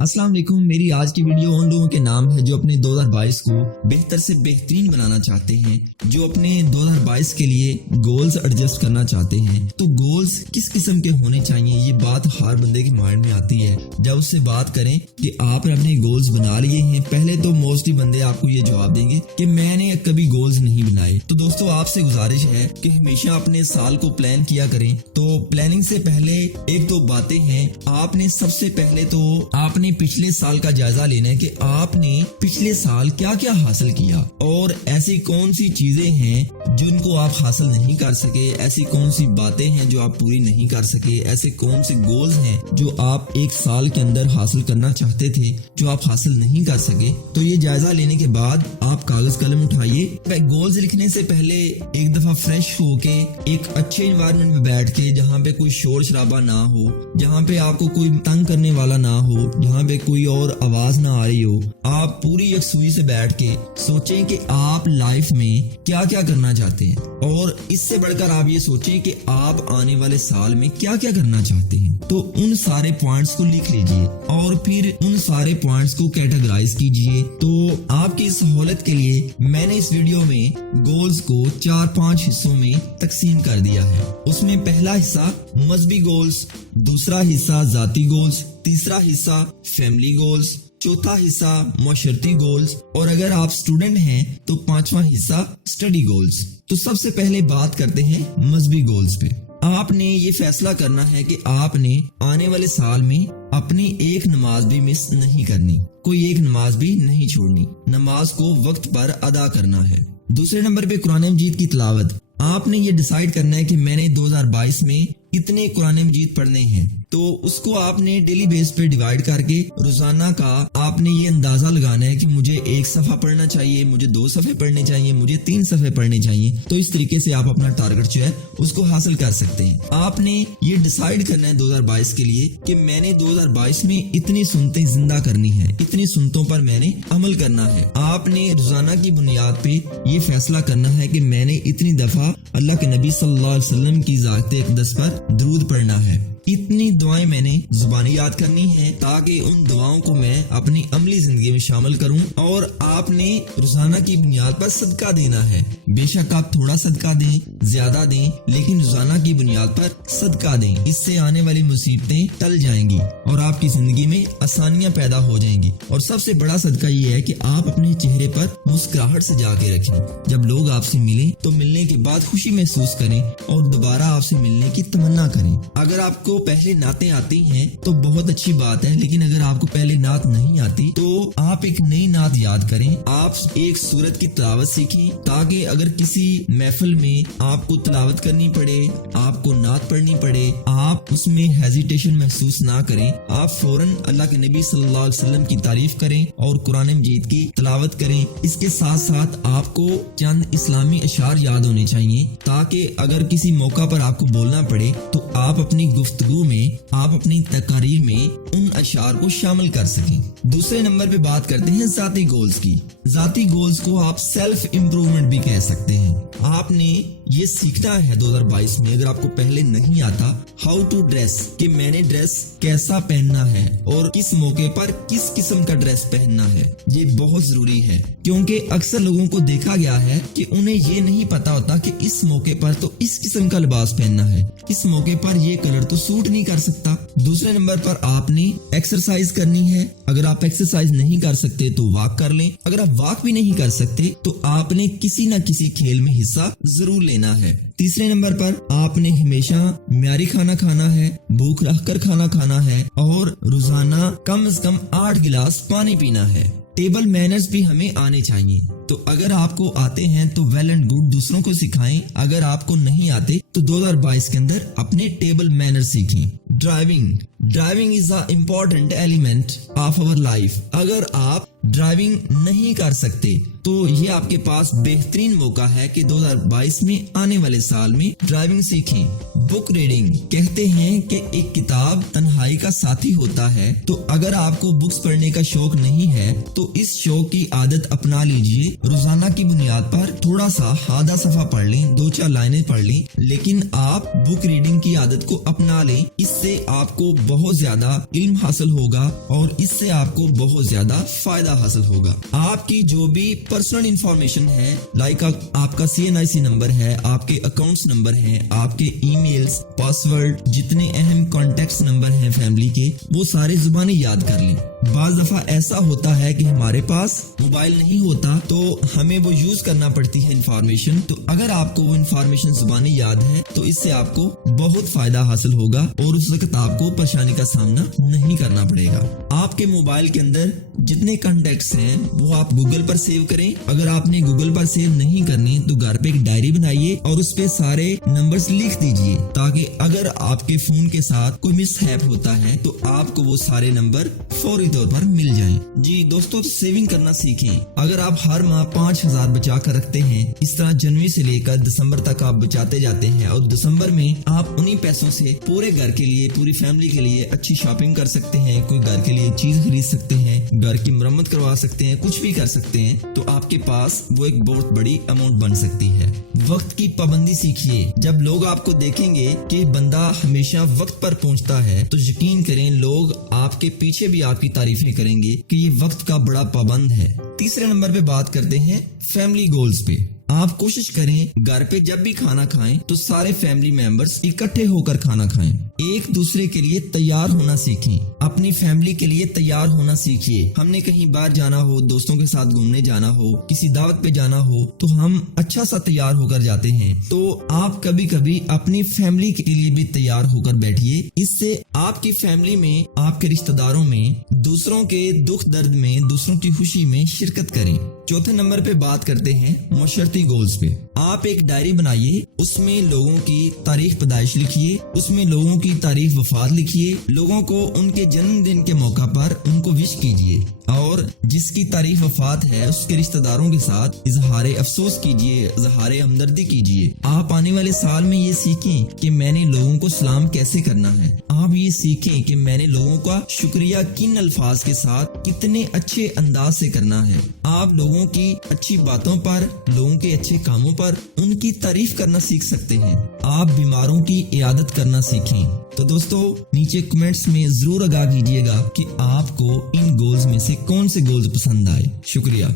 अस्सलाम वालेकुम। मेरी आज की वीडियो उन लोगों के नाम है जो अपने 2022 को बेहतर से बेहतरीन बनाना चाहते हैं, जो अपने 2022 के लिए गोल्स एडजस्ट करना चाहते हैं। तो गोल्स किस किस्म के होने चाहिए, ये बात हर बंदे के माइंड में आती है। जब उससे बात करें कि आपने अपने गोल्स बना लिए हैं, पहले तो मोस्टली बंदे आपको ये जवाब देंगे कि मैंने कभी गोल्स नहीं बनाए। तो दोस्तों, आपसे गुजारिश है कि हमेशा अपने साल को प्लान किया करें। तो प्लानिंग से पहले एक दो बातें हैं। आपने सबसे पहले तो आपने पिछले साल का जायजा लेना है कि आपने पिछले साल क्या क्या हासिल किया और ऐसी कौन सी चीजें हैं जिनको आप हासिल नहीं कर सके, ऐसी कौन सी बातें हैं जो आप पूरी नहीं कर सके, ऐसे कौन से गोल्स हैं जो आप एक साल के अंदर हासिल करना चाहते थे जो आप हासिल नहीं कर सके। तो ये जायजा लेने के बाद आप कागज कलम उठाइए। गोल्स लिखने से पहले एक दफा फ्रेश होके एक अच्छे एनवायरनमेंट में बैठ के, जहाँ पे कोई शोर शराबा ना हो, जहाँ पे आपको कोई तंग करने वाला ना हो, जहाँ पे कोई और आवाज ना आ रही हो, आप पूरी यकसुई से बैठ के सोचें कि आप लाइफ में क्या क्या करना चाहते हैं। और इससे बढ़कर आप ये सोचें कि आप आने वाले साल में क्या क्या करना चाहते हैं। तो उन सारे पॉइंट्स को लिख लीजिए और फिर उन सारे पॉइंट्स को कैटेगराइज कीजिए। तो आपकी सहूलत के लिए मैंने इस वीडियो में गोल्स को 4-5 हिस्सों में तकसीम कर दिया है। उसमें पहला हिस्सा मजहबी गोल्स, दूसरा हिस्सा जाती गोल्स, तीसरा हिस्सा फैमिली गोल्स, चौथा हिस्सा मुआशरती गोल्स और अगर आप स्टूडेंट हैं तो पांचवा हिस्सा स्टडी गोल्स। तो सबसे पहले बात करते हैं मजहबी गोल्स पे। आपने ये फैसला करना है कि आपने आने वाले साल में अपनी एक नमाज भी मिस नहीं करनी, कोई एक नमाज भी नहीं छोड़नी, नमाज को वक्त पर अदा करना है। दूसरे नंबर पे कुरान मजीद की तिलावत। आपने ये डिसाइड करना है कि मैंने 2022 में इतने कुरान मजीद पढ़ने हैं, तो उसको आपने डेली बेस पे डिवाइड करके रोजाना का आपने ये अंदाजा लगाना है कि मुझे 1 सफ़ा पढ़ना चाहिए, मुझे 2 सफ़े पढ़ने चाहिए, मुझे 3 सफ़े पढ़ने चाहिए। तो इस तरीके से आप अपना टारगेट जो है उसको हासिल कर सकते हैं। आपने ये डिसाइड करना है 2022 के लिए कि मैंने 2022 में इतनी सुन्नतें जिंदा करनी है, इतनी सुन्नतों पर मैंने अमल करना है। आपने रोजाना की बुनियाद पे ये फैसला करना है कि मैंने इतनी दफा अल्लाह के नबी सल्लल्लाहु अलैहि वसल्लम की ज़ात अक़दस पर दरूद पढ़ना है, इतनी दुआएं मैंने जुबानी याद करनी है ताकि उन दुआओं को मैं अपनी अमली जिंदगी में शामिल करूं। और आपने रोजाना की बुनियाद पर सदका देना है। बेशक आप थोड़ा सदका दें, ज्यादा दें, लेकिन रोजाना की बुनियाद पर सदका दें। इससे आने वाली मुसीबतें टल जाएंगी और आपकी जिंदगी में आसानियां पैदा हो जाएंगी। और सबसे बड़ा सदका ये है कि आप अपने चेहरे पर मुस्कुराहट सजा के रखें। जब लोग आपसे मिलें तो मिलने के बाद खुशी महसूस करें और दोबारा आपसे मिलने की तमन्ना करें। अगर आपको पहले नातें आती हैं तो बहुत अच्छी बात है, लेकिन अगर आपको पहले नात नहीं आती तो आप एक नई नात याद करें। आप एक सूरत की तिलावत सीखें ताकि अगर किसी महफिल में आपको तिलावत करनी पड़े, आपको नात पढ़नी पड़े, आप उसमें हेजिटेशन महसूस ना करें। आप फौरन अल्लाह के नबी सल्लल्लाहु अलैहि वसल्लम की तारीफ करें और कुरान मजीद की तिलावत करें। इसके साथ साथ आपको चंद इस्लामी अशार याद होने चाहिए ताकि अगर किसी मौका पर आपको बोलना पड़े तो आप अपनी गुफ्तगू में, आप अपनी तकारीर में उन अशार को शामिल कर सकें। दूसरे नंबर पे बात करते हैं जाती गोल्स की। जाती गोल्स को आप सेल्फ इम्प्रूवमेंट भी कह सकते हैं। आपने ये सीखना है 2022 में, अगर आपको पहले नहीं आता, हाउ टू ड्रेस, कि मैंने ड्रेस कैसा पहनना है और किस मौके पर किस किस्म का ड्रेस पहनना है। ये बहुत जरूरी है क्योंकि अक्सर लोगों को देखा गया है कि उन्हें ये नहीं पता होता कि इस मौके पर तो इस किस्म का लिबास पहनना है, इस मौके पर ये कलर तो सूट नहीं कर सकता। दूसरे नंबर पर आपने एक्सरसाइज करनी है। अगर आप एक्सरसाइज नहीं कर सकते तो वॉक कर लें। अगर आप वॉक भी नहीं कर सकते तो आपने किसी न किसी खेल में हिस्सा जरूर लेना है। तीसरे नंबर पर आपने हमेशा म्यारी खाना खाना है, भूख रखकर खाना खाना है और रोजाना कम से कम 8 गिलास पानी पीना है। टेबल मैनर्स भी हमें आने चाहिए। तो अगर आपको आते हैं तो वेल एंड गुड, दूसरों को सिखाएं। अगर आपको नहीं आते तो 2022 के अंदर अपने टेबल मैनर सीखें। Driving is a important element of our life. अगर आप ड्राइविंग नहीं कर सकते तो ये आपके पास बेहतरीन मौका है कि 2022 में आने वाले साल में ड्राइविंग सीखें। बुक रीडिंग, कहते हैं कि एक किताब तन्हाई का साथी होता है, तो अगर आपको बुक्स पढ़ने का शौक नहीं है तो इस शौक की आदत अपना लीजिए। रोजाना की बुनियाद पर थोड़ा सा आधा सफा पढ़ लें, 2-4 लाइनें पढ़ लें, लेकिन आप बुक रीडिंग की आदत को अपना लें। इससे आपको बहुत ज्यादा इल्म हासिल होगा और इससे आपको बहुत ज्यादा फायदा हासिल होगा। आपकी जो भी पर्सनल इंफॉर्मेशन है, लाइक आपका CNIC नंबर है, आपके अकाउंट्स नंबर हैं, आपके ईमेल्स, पासवर्ड, जितने अहम कॉन्टेक्ट्स नंबर हैं फैमिली के, वो सारे जुबानी याद कर लें। बाज दफा ऐसा होता है कि हमारे पास मोबाइल नहीं होता तो हमें वो यूज करना पड़ती है इंफॉर्मेशन। तो अगर आपको वो इंफॉर्मेशन जुबानी याद है तो इससे आपको बहुत फायदा हासिल होगा और उस वक्त आपको परेशानी का सामना नहीं करना पड़ेगा। आपके मोबाइल के अंदर जितने कॉन्टेक्ट्स हैं वो आप गूगल पर सेव करें। अगर आपने गूगल पर सेव नहीं करनी तो घर पे एक डायरी बनाइए और उस पे सारे नंबर्स लिख दीजिए, ताकि अगर आपके फोन के साथ कोई मिसहैप होता है तो आपको वो सारे नंबर फौरी तौर पर मिल जाएं। जी दोस्तों, सेविंग करना सीखें। अगर आप हर माह 5,000 बचा कर रखते हैं, इस तरह जनवरी से लेकर दिसंबर तक आप बचाते जाते हैं और दिसंबर में आप उन्हीं पैसों से पूरे घर के लिए, पूरी फैमिली के लिए अच्छी शॉपिंग कर सकते हैं, कोई घर के लिए चीज खरीद सकते हैं, घर की मरम्मत करवा सकते हैं, कुछ भी कर सकते हैं, तो आपके पास वो एक बहुत बड़ी अमाउंट बन सकती है। वक्त की पाबंदी सीखिए। जब लोग आपको देखेंगे कि बंदा हमेशा वक्त पर पहुंचता है तो यकीन करें लोग आपके पीछे भी आपकी तारीफें करेंगे कि ये वक्त का बड़ा पाबंद है। तीसरे नंबर पे बात करते हैं फैमिली गोल्स पे। आप कोशिश करें घर पे जब भी खाना खाएं तो सारे फैमिली मेंबर्स इकट्ठे होकर खाना खाएं। एक दूसरे के लिए तैयार होना सीखें, अपनी फैमिली के लिए तैयार होना सीखिए। हमने कहीं बाहर जाना हो, दोस्तों के साथ घूमने जाना हो, किसी दावत पे जाना हो, तो हम अच्छा सा तैयार होकर जाते हैं। तो आप कभी कभी अपनी फैमिली के लिए भी तैयार होकर बैठिए। इससे आपकी फैमिली में, आपके रिश्तेदारों में, दूसरों के दुख दर्द में, दूसरों की खुशी में शिरकत करें। चौथे नंबर पे बात करते हैं मुशर्रती गोल्स पे। आप एक डायरी बनाइए, उसमें लोगों की तारीख पैदाइश लिखिए, उसमें लोगों की तारीख वफात लिखिए, लोगों को उनके जन्मदिन के मौका पर उनको विश कीजिए और जिसकी तारीख वफात है उसके रिश्तेदारों के साथ इजहार अफसोस कीजिए, इजहार हमदर्दी कीजिए। आप आने वाले साल में ये सीखें कि मैंने लोगों को सलाम कैसे करना है। आप ये सीखें कि मैंने लोगों का शुक्रिया किन अल्फाज के साथ कितने अच्छे अंदाज से करना है। आप लोगों की अच्छी बातों पर, लोगों के अच्छे कामों पर उनकी तारीफ करना सीख सकते हैं। आप बीमारों की इयादत करना सीखें। तो दोस्तों, नीचे कमेंट्स में जरूर आगाह कीजिएगा कि आपको इन गोल्स में से कौन से गोल्स पसंद आए। शुक्रिया।